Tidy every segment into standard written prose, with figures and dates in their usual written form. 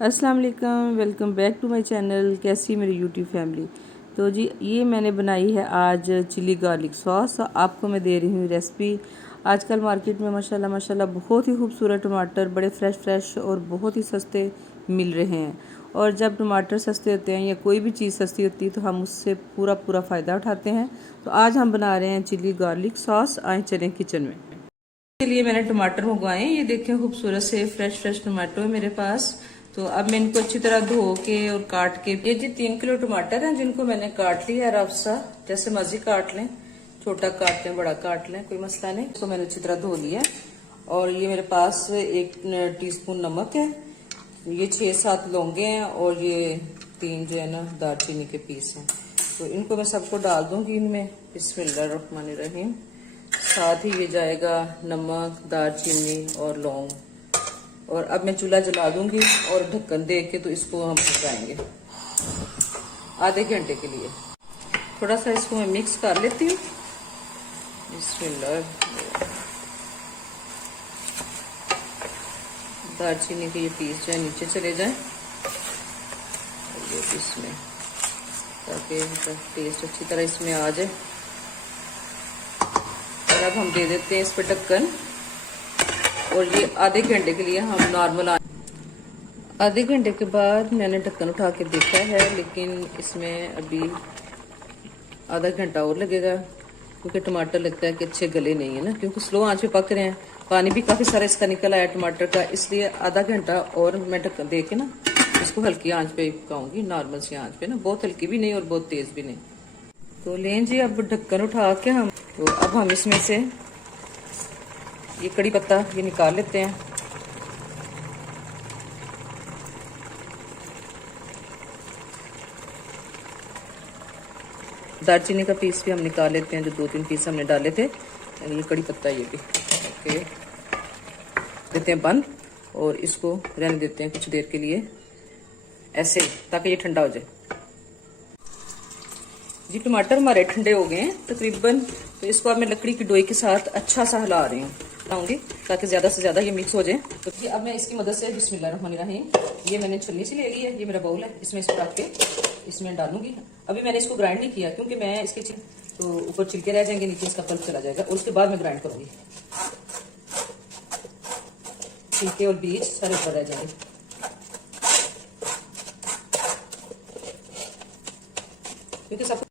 अस्सलाम वालेकुम, welcome back to my channel. कैसी मेरी यूट्यूब फैमिली। तो जी ये मैंने बनाई है आज चिली गार्लिक सॉस। आपको मैं दे रही हूँ रेसिपी। आजकल मार्केट में माशाल्लाह माशाल्लाह बहुत ही खूबसूरत टमाटर बड़े फ्रेश और बहुत ही सस्ते मिल रहे हैं। और जब टमाटर सस्ते होते हैं या कोई भी चीज़ सस्ती होती है तो हम उससे पूरा फ़ायदा उठाते हैं। तो आज हम बना रहे हैं चिली गार्लिक सॉस। आए चलें किचन में। इसके लिए मैंने टमाटर मंगवाए। ये देखें खूबसूरत से फ्रेश टमाटो है मेरे पास। तो अब मैं इनको अच्छी तरह धो के और काट के, ये जी 3 किलो टमाटर हैं जिनको मैंने काट लिया है रफ सा। जैसे मर्जी काट लें, छोटा काट लें, बड़ा काट लें, कोई मसला नहीं। इसको मैंने अच्छी तरह धो लिया। और ये मेरे पास 1 टीस्पून नमक है, ये 6-7 लौंगे हैं और ये 3 जो है ना दालचीनी के पीस हैं। तो इनको मैं सबको डाल दूंगी इनमें। बिस्मिल्लाहिर्रहमानिर्रहीम। साथ ही ये जाएगा नमक, दालचीनी और लौंग। और अब मैं चूल्हा जला दूंगी और ढक्कन दे के तो इसको हम पकाएंगे आधे घंटे के लिए। थोड़ा सा इसको मैं मिक्स कर लेती हूँ। बिस्मिल्लाह। दालचीनी के ये पीस जो है नीचे चले जाएं और ये इसमें, ताकि टेस्ट अच्छी तरह इसमें आ जाए। और अब हम दे देते हैं इस पर ढक्कन और ये आधे घंटे के लिए हम नॉर्मल। आधे घंटे के बाद मैंने ढक्कन उठा के देखा है, लेकिन इसमें अभी आधा घंटा और लगेगा क्योंकि टमाटर लगता है कि अच्छे गले नहीं है ना, क्योंकि स्लो आंच पे पक रहे हैं। पानी भी काफी सारा इसका निकल आया टमाटर का, इसलिए आधा घंटा और मैं ढक्कन दे के ना इसको हल्की आंच पे पकाऊंगी, नॉर्मल सी आंच पे ना, बहुत हल्की भी नहीं और बहुत तेज भी नहीं। तो लें जी, अब ढक्कन उठा के हम, तो अब हम इसमें से ये कड़ी पत्ता ये निकाल लेते हैं। दालचीनी का पीस भी हम निकाल लेते हैं, जो 2-3 पीस हमने डाले थे। ये कड़ी पत्ता ये भी ओके देते हैं बंद और इसको रहने देते हैं कुछ देर के लिए ऐसे, ताकि ये ठंडा हो जाए। जी टमाटर हमारे ठंडे हो गए हैं तकरीबन। तो इसको अब मैं लकड़ी की डोई के साथ अच्छा सा हिला रही हूँ ताकि ज्यादा से ज्यादा ये मिक्स हो जाए। तो ये अब मैं इसकी मदद से बिस्मिल्लाहिर्रहमानिर्रहीम, ये मैंने छलनी से ले ली है, ये मेरा बाउल है, इसमें इसको रख के इसमें डालूंगी। अभी मैंने इसको ग्राइंड नहीं किया क्योंकि मैं इसके तो ऊपर छिलके रह जाएंगे, नीचे इसका पल्प चला जाएगा और उसके बाद मैं ग्राइंड करूंगी। छिलके और बीज सारे ऊपर रह जाएंगे। क्योंकि सब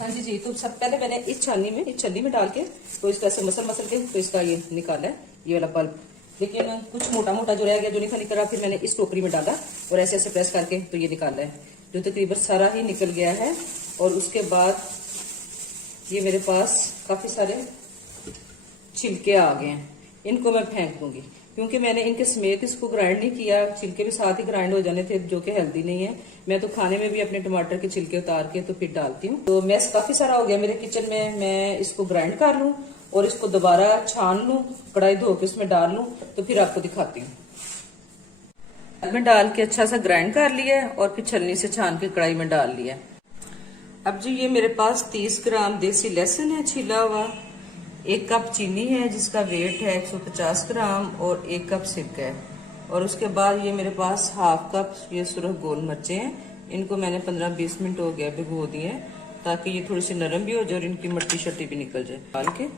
हाँ जी तो सब पहले मैंने इस छलनी में डाल के तो इसका ऐसे मसल के तो इसका ये निकाला है, ये वाला पल्प। लेकिन कुछ मोटा जो रह गया, जो निकल रहा, फिर मैंने इस टोकरी में डाला और ऐसे प्रेस करके तो ये निकाला है, जो तकरीबन सारा ही निकल गया है। और उसके बाद ये मेरे पास काफी सारे छिलके आ गए हैं, इनको मैं फेंक दूंगी क्योंकि मैंने इनके समेत इसको ग्राइंड नहीं किया। छिलके भी साथ ही ग्राइंड हो जाने थे, जो कि हेल्दी नहीं है। मैं तो खाने में भी अपने टमाटर के छिलके उतार के तो फिर डालती हूँ। तो मैस काफी सारा हो गया मेरे किचन में, मैं इसको ग्राइंड कर लूं और इसको दोबारा छान लूं, कढ़ाई धो के उसमें डाल लूं, तो फिर आपको दिखाती हूँ। मैं डाल के अच्छा सा ग्राइंड कर लिया और फिर छलनी से छान के कढ़ाई में डाल लिया। अब जी ये मेरे पास 30 ग्राम देसी लहसुन है छिला हुआ, 1 कप चीनी है जिसका वेट है 150 ग्राम और 1 कप सिरका है। और उसके बाद ये मेरे पास हाफ कप ये सुरख गोल मिर्चे हैं, इनको मैंने 15-20 मिनट हो गया भिगो दिए ताकि ये थोड़ी सी नरम भी हो जाए और इनकी मट्टी शट्टी भी निकल जाए। डाल के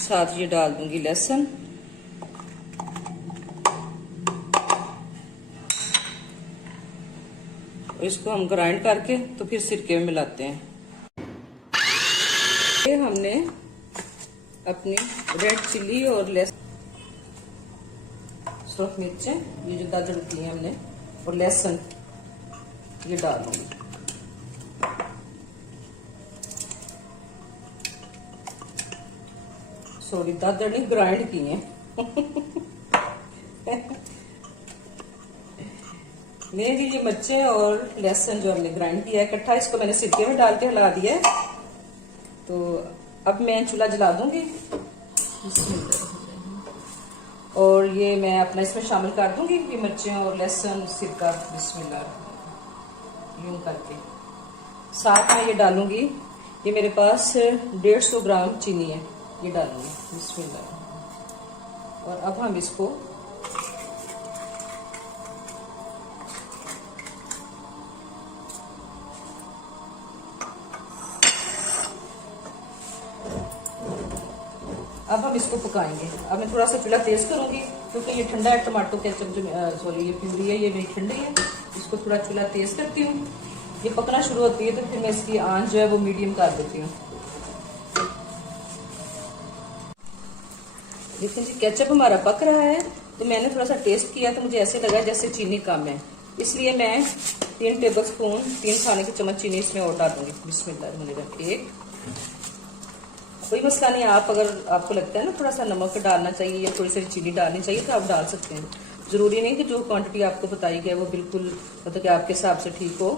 साथ ये डाल दूंगी लहसुन। इसको हम ग्राइंड करके तो फिर सिरके में मिलाते हैं। ये हमने अपनी रेड चिली और लहसुन, सुरख मिर्चें, ये जो दादड़ की है हमने, और लहसुन ये डाल दूंगी। सॉरी दादड़ नहीं, ग्राइंड की है नहीं जी, ये मिर्चें और लहसुन जो हमने ग्राइंड किया है इकट्ठा, इसको मैंने सिरके में डाल के हिला दिया है। तो अब मैं चूल्हा जला दूंगी और ये मैं अपना इसमें शामिल कर दूंगी, ये मिर्चें और लहसुन सिरका बिस्मिल्लाह यूं करके। साथ में ये डालूंगी, ये मेरे पास 150 ग्राम चीनी है, ये डालूंगी। बिस्मिल्लाह। और अब हम इसको पकाएंगे। अब मैं थोड़ा सा चूल्हा तेज करूंगी क्योंकि ये ठंडा है, टमाटो केचप जो सॉरी ये प्यूरी है ये मेरी ठंडी है। इसको थोड़ा चूल्हा तेज करती हूँ, ये पकना शुरू होती है तो फिर मैं इसकी आंच जो है वो मीडियम कर देती हूँ। देखिए जी केचप हमारा पक रहा है, तो मैंने थोड़ा सा टेस्ट किया तो मुझे ऐसे लगा जैसे चीनी कम है, इसलिए मैं 3 टेबलस्पून 3 खाने के चम्मच चीनी इसमें और डाल दूंगी। बिस्मिल्लाह। कोई मसला नहीं, आप अगर आपको लगता है ना थोड़ा सा नमक डालना चाहिए या थोड़ी सी चीनी डालनी चाहिए तो आप डाल सकते हैं। जरूरी नहीं कि जो क्वांटिटी आपको बताई गई वो बिल्कुल मतलब कि आपके हिसाब से ठीक हो।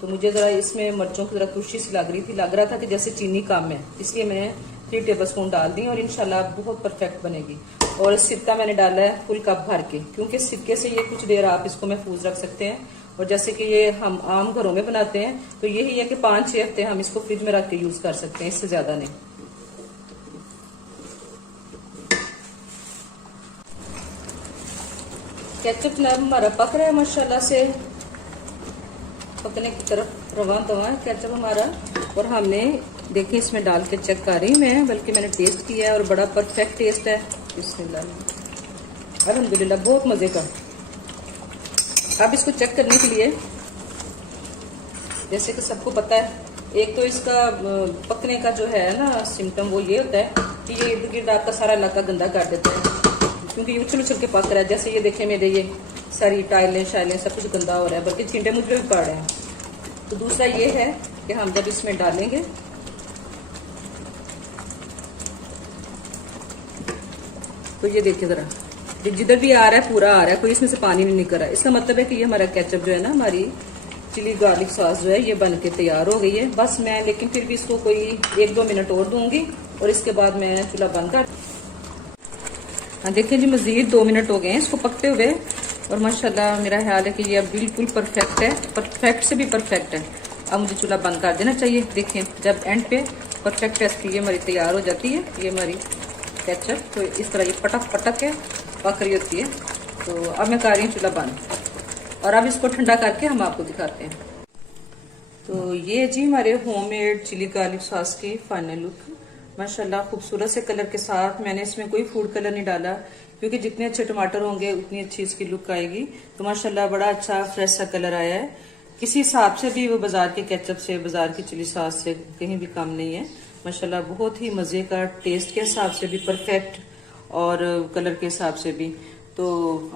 तो मुझे जरा इसमें मिर्चों की जरा खुशी सी लग रहा था कि जैसे चीनी कम है, इसलिए मैंने 3 टेबलस्पून डाल दी और इंशाल्लाह बहुत परफेक्ट बनेगी। और सिरका मैंने डाला है फुल कप भर के, क्योंकि सिरके से ये कुछ देर आप इसको महफूज रख सकते हैं। और जैसे कि ये हम आम घरों में बनाते हैं तो यही है कि 5-6 हफ्ते हम इसको फ्रिज में रख के यूज कर सकते हैं, इससे ज्यादा नहीं। केचप जनाब हमारा पक रहा है माशाल्लाह से, पकने की तरफ रवान दवा है केचप हमारा। और हमने देखिए इसमें डाल के चेक कर रही मैं, बल्कि मैंने टेस्ट किया है और बड़ा परफेक्ट टेस्ट है। बिस्मिल्लाह, अल्हम्दुलिल्लाह बहुत मजे का। अब इसको चेक करने के लिए जैसे कि सबको पता है, एक तो इसका पकने का जो है ना सिम्टम वो ये होता है कि ये इर्द गिर्द आपका सारा इलाका गंदा कर देता है, क्योंकि ये उछल उछल के पक रहा है। जैसे ये देखे मेरे ये सारी टाइलें शाइलें सब कुछ गंदा हो रहा है, बल्कि चींटे मुझे भी पड़ रहे हैं। तो दूसरा ये है कि हम जब इसमें डालेंगे तो ये देखिए जरा जिधर भी आ रहा है पूरा आ रहा है, कोई इसमें से पानी नहीं निकल रहा है। इसका मतलब है कि ये हमारा केचप जो है ना, हमारी चिली गार्लिक सॉस जो है ये बन के तैयार हो गई है। बस मैं लेकिन फिर भी इसको कोई 1-2 मिनट और दूंगी और इसके बाद मैं चूल्हा बंद कर। हाँ देखिए जी मजीद 2 मिनट हो गए हैं इसको पकते हुए और माशाल्लाह मेरा ख्याल है कि ये अब बिल्कुल परफेक्ट है, परफेक्ट से भी परफेक्ट है। अब मुझे चूल्हा बंद कर देना चाहिए। देखें जब एंड पे परफेक्ट रेसिपी ये हमारी तैयार हो जाती है, ये हमारी केचप तो इस तरह ये पटक पटक के पक रही होती है। तो अब मैं कर रही हूँ चूल्हा बंद और अब इसको ठंडा करके हम आपको दिखाते हैं। तो ये जी हमारे होममेड चिली गार्लिक सॉस की फाइनल लुक, माशाल्लाह खूबसूरत से कलर के साथ। मैंने इसमें कोई फूड कलर नहीं डाला क्योंकि जितने अच्छे टमाटर होंगे उतनी अच्छी इसकी लुक आएगी। तो माशाल्लाह बड़ा अच्छा फ्रेश सा कलर आया है, किसी हिसाब से भी वो बाजार के केचप से, बाजार की चिली सॉस से कहीं भी कम नहीं है। माशाल्लाह बहुत ही मजे का, टेस्ट के हिसाब से भी परफेक्ट और कलर के हिसाब से भी। तो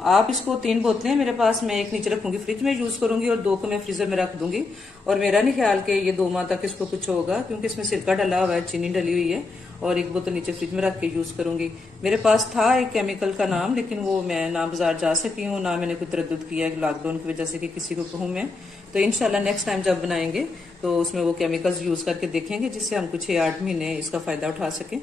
आप इसको 3 बोतलें मेरे पास, मैं एक नीचे रखूंगी फ्रिज में यूज करूंगी और 2 को मैं फ्रीजर में रख दूंगी। और मेरा नहीं ख्याल कि ये 2 माह तक इसको कुछ होगा, क्योंकि इसमें सिरका डला हुआ है, चीनी डली हुई है। और 1 बोतल नीचे फ्रिज में रख के यूज करूंगी। मेरे पास था एक केमिकल का नाम, लेकिन वो मैं ना बाजार जा सकी हूँ, ना मैंने कोई तरद्दुद किया है लॉकडाउन की वजह से कि किसी को कहूँ मैं। तो इंशाल्लाह नेक्स्ट टाइम जब बनाएंगे तो उसमें वो केमिकल्स यूज करके देखेंगे, जिससे हम कुछ 6-8 महीने इसका फायदा उठा सकें।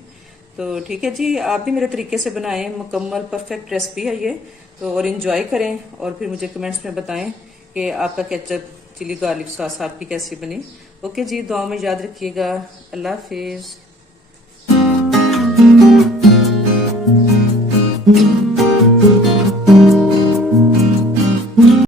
तो ठीक है जी, आप भी मेरे तरीके से बनाएं, मुकम्मल परफेक्ट रेसिपी है ये। तो और इंजॉय करें और फिर मुझे कमेंट्स में बताएं कि आपका केचप चिली गार्लिक सॉस आपकी कैसी बनी। ओके जी, दुआ में याद रखिएगा। अल्लाह हाफिज।